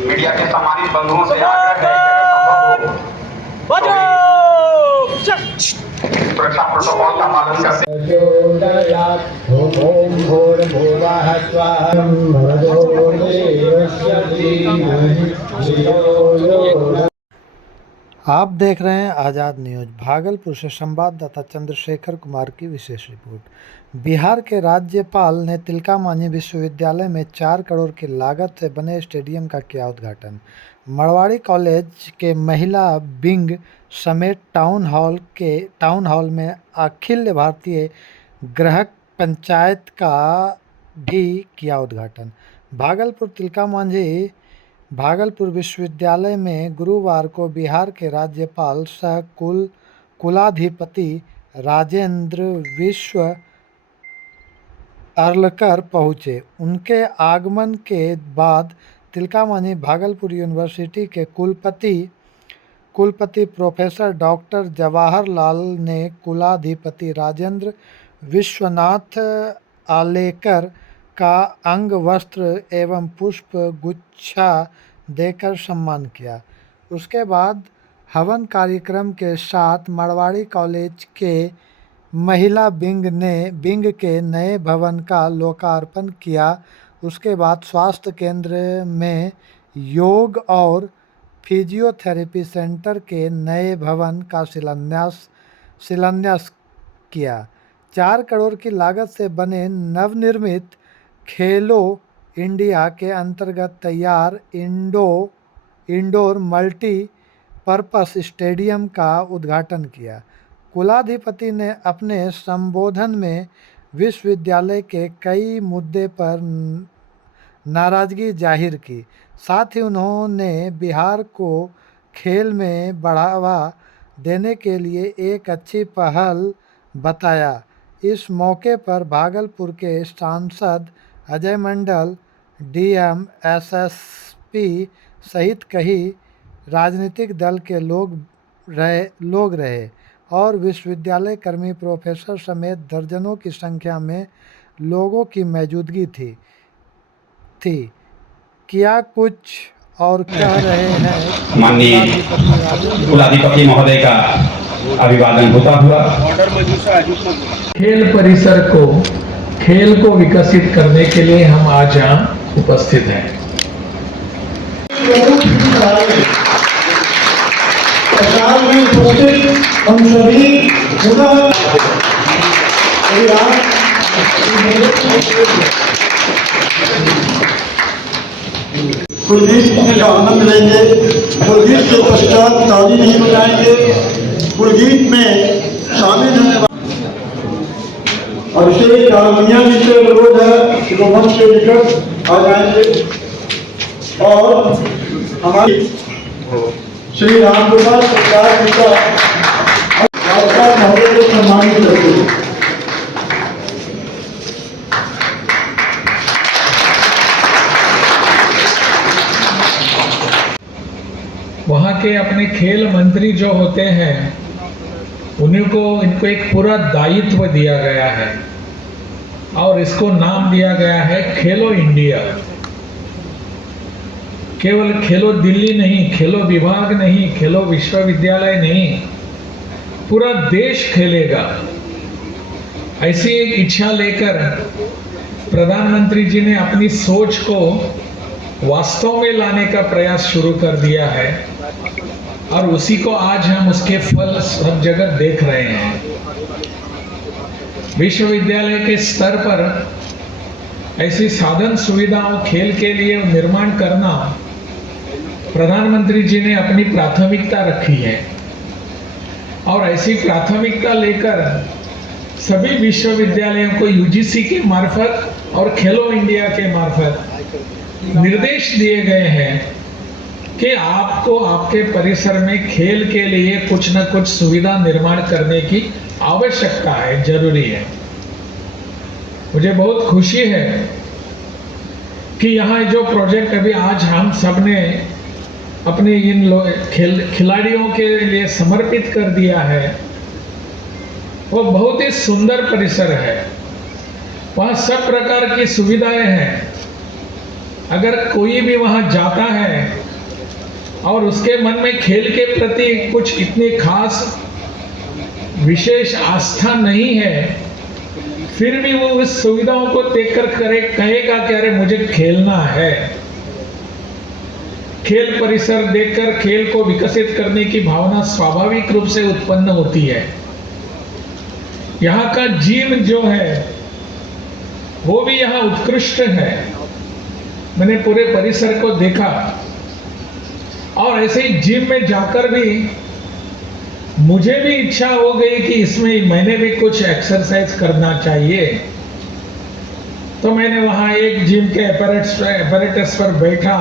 Media के सम्मानित बंधुओं से आग्रह है कि अगर सुरक्षा प्रोटोकॉल का पालन करते आप देख रहे हैं आज़ाद न्यूज़। भागलपुर से संवाददाता चंद्रशेखर कुमार की विशेष रिपोर्ट। बिहार के राज्यपाल ने तिलका मांझी विश्वविद्यालय में 4 करोड़ की लागत से बने स्टेडियम का किया उद्घाटन। मरवाड़ी कॉलेज के महिला विंग समेत टाउन हॉल में अखिल भारतीय ग्राहक पंचायत का भी किया उद्घाटन। भागलपुर विश्वविद्यालय में गुरुवार को बिहार के राज्यपाल सह कुलाधिपति राजेंद्र विश्व अर्लकर पहुंचे। उनके आगमन के बाद तिलका मांझी भागलपुर यूनिवर्सिटी के कुलपति प्रोफेसर डॉक्टर जवाहर लाल ने कुलाधिपति राजेंद्र विश्वनाथ आलेकर का अंग वस्त्र एवं पुष्प गुच्छा देकर सम्मान किया। उसके बाद हवन कार्यक्रम के साथ मरवाड़ी कॉलेज के महिला विंग के नए भवन का लोकार्पण किया। उसके बाद स्वास्थ्य केंद्र में योग और फिजियोथेरेपी सेंटर के नए भवन का शिलान्यास किया। 4 करोड़ की लागत से बने नवनिर्मित खेलो इंडिया के अंतर्गत तैयार इंडोर मल्टीपर्पस स्टेडियम का उद्घाटन किया। कुलाधिपति ने अपने संबोधन में विश्वविद्यालय के कई मुद्दे पर नाराजगी जाहिर की। साथ ही उन्होंने बिहार को खेल में बढ़ावा देने के लिए एक अच्छी पहल बताया। इस मौके पर भागलपुर के सांसद अजय मंडल, डीएम, एसएसपी सहित कई राजनीतिक दल के लोग रहे और विश्वविद्यालय कर्मी, प्रोफेसर समेत दर्जनों की संख्या में लोगों की मौजूदगी थी। क्या कुछ और कह रहे हैं माननीय कुलाधिपति महोदय का अभिवादन होता हुआ खेल परिसर को खेल को विकसित करने के लिए हम आज यहाँ उपस्थित हैं। सरकार में उपस्थित हम सभी कुलगीत का आनंद लेंगे। कुलगीत के पश्चात ताली नहीं बजाएंगे। कुलगीत में शामिल होने अभिषेक डालमिया जी से अनुरोध है कि वो मंच के निकट आ जाएंगे और हमारी श्री रामगोपाल सरकार जी का महोदय को सम्मानित करते हैं। वहाँ के अपने खेल मंत्री जो होते हैं इनको एक पूरा दायित्व दिया गया है और इसको नाम दिया गया है खेलो इंडिया। केवल खेलो दिल्ली नहीं, खेलो विभाग नहीं, खेलो विश्वविद्यालय नहीं, पूरा देश खेलेगा, ऐसी एक इच्छा लेकर प्रधानमंत्री जी ने अपनी सोच को वास्तव में लाने का प्रयास शुरू कर दिया है और उसी को आज हम उसके फल सब जगह देख रहे हैं। विश्वविद्यालय के स्तर पर ऐसी साधन सुविधाओं खेल के लिए निर्माण करना प्रधानमंत्री जी ने अपनी प्राथमिकता रखी है और ऐसी प्राथमिकता लेकर सभी विश्वविद्यालयों को यूजीसी के मार्फत और खेलो इंडिया के मार्फत निर्देश दिए गए हैं कि आपको आपके परिसर में खेल के लिए कुछ न कुछ सुविधा निर्माण करने की आवश्यकता है, जरूरी है। मुझे बहुत खुशी है कि यहाँ जो प्रोजेक्ट अभी आज हम सब ने अपने इन खिलाड़ियों के लिए समर्पित कर दिया है, वो बहुत ही सुंदर परिसर है। वहाँ सब प्रकार की सुविधाएं हैं। अगर कोई भी वहां जाता है और उसके मन में खेल के प्रति कुछ इतनी खास विशेष आस्था नहीं है, फिर भी वो उस सुविधाओं को देखकर कहेगा कि अरे मुझे खेलना है। खेल परिसर देखकर खेल को विकसित करने की भावना स्वाभाविक रूप से उत्पन्न होती है। यहाँ का जिम जो है वो भी यहाँ उत्कृष्ट है। मैंने पूरे परिसर को देखा और ऐसे ही जिम में जाकर भी मुझे भी इच्छा हो गई कि इसमें मैंने भी कुछ एक्सरसाइज करना चाहिए। तो मैंने वहां एक जिम के एपरेटस पर बैठा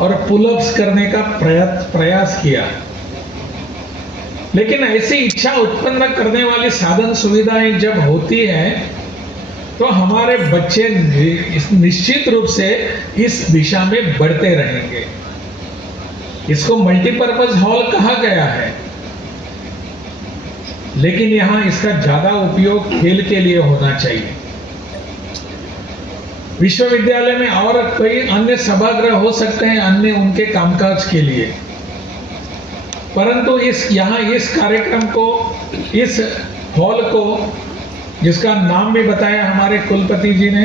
और पुलअप्स करने का प्रयास किया। लेकिन ऐसी इच्छा उत्पन्न करने वाली साधन सुविधाएं जब होती हैं तो हमारे बच्चे निश्चित रूप से इस दिशा में बढ़ते रहेंगे। इसको मल्टीपर्पज हॉल कहा गया है, लेकिन यहां इसका ज्यादा उपयोग खेल के लिए होना चाहिए। विश्वविद्यालय में और कई अन्य सभागृह हो सकते हैं अन्य उनके कामकाज के लिए, परंतु इस कार्यक्रम को, इस हॉल को, जिसका नाम भी बताया हमारे कुलपति जी ने,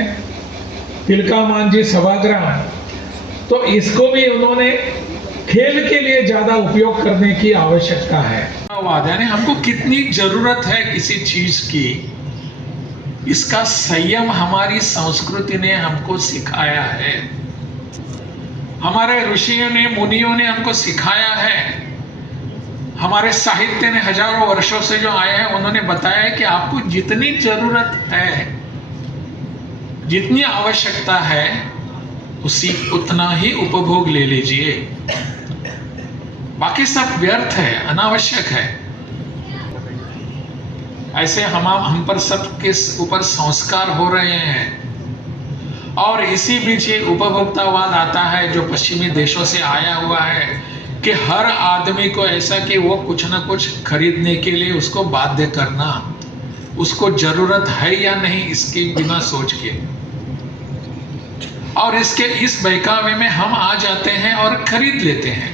तिलका मांझी सभागृह, तो इसको भी उन्होंने खेल के लिए ज्यादा उपयोग करने की आवश्यकता है। यानी हमको कितनी जरूरत है किसी चीज की, इसका संयम हमारी संस्कृति ने हमको सिखाया है। हमारे ऋषियों ने, मुनियों ने हमको सिखाया है। हमारे साहित्य ने हजारों वर्षों से जो आए हैं उन्होंने बताया कि आपको जितनी जरूरत है, जितनी आवश्यकता है, उतना ही उपभोग ले लीजिए। बाकी सब व्यर्थ है, अनावश्यक है। ऐसे हम पर सब किस ऊपर संस्कार हो रहे हैं और इसी बीच ये उपभोक्तावाद आता है जो पश्चिमी देशों से आया हुआ है कि हर आदमी को ऐसा कि वो कुछ ना कुछ खरीदने के लिए उसको बाध्य करना, उसको जरूरत है या नहीं इसके बिना सोच के, और इस बहकावे में हम आ जाते हैं और खरीद लेते हैं।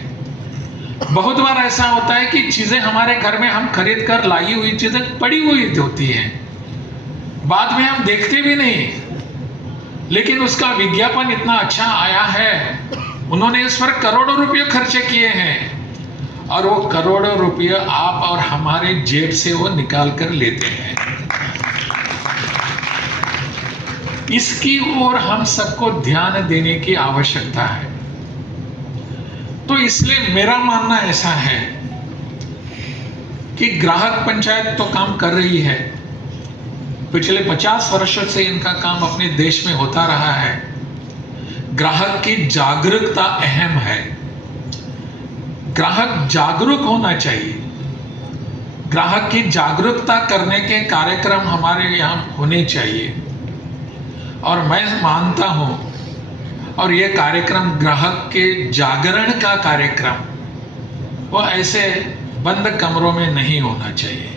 बहुत बार ऐसा होता है कि चीजें हमारे घर में हम खरीद कर लाई हुई चीजें पड़ी हुई होती हैं, बाद में हम देखते भी नहीं, लेकिन उसका विज्ञापन इतना अच्छा आया है, उन्होंने इस पर करोड़ों रुपए खर्चे किए हैं और वो करोड़ों रुपये आप और हमारे जेब से वो निकाल कर लेते हैं। इसकी ओर हम सबको ध्यान देने की आवश्यकता है। तो इसलिए मेरा मानना ऐसा है कि ग्राहक पंचायत तो काम कर रही है, पिछले 50 वर्षों से इनका काम अपने देश में होता रहा है। ग्राहक की जागरूकता अहम है, ग्राहक जागरूक होना चाहिए। ग्राहक की जागरूकता करने के कार्यक्रम हमारे यहाँ होने चाहिए और मैं मानता हूँ, और ये कार्यक्रम ग्राहक के जागरण का कार्यक्रम वो ऐसे बंद कमरों में नहीं होना चाहिए।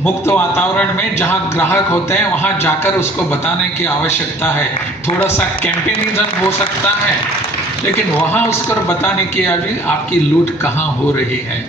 मुक्त वातावरण में जहां ग्राहक होते हैं वहां जाकर उसको बताने की आवश्यकता है। थोड़ा सा कैंपेनिज्म हो सकता है, लेकिन वहां उसको बताने की अभी आपकी लूट कहाँ हो रही है।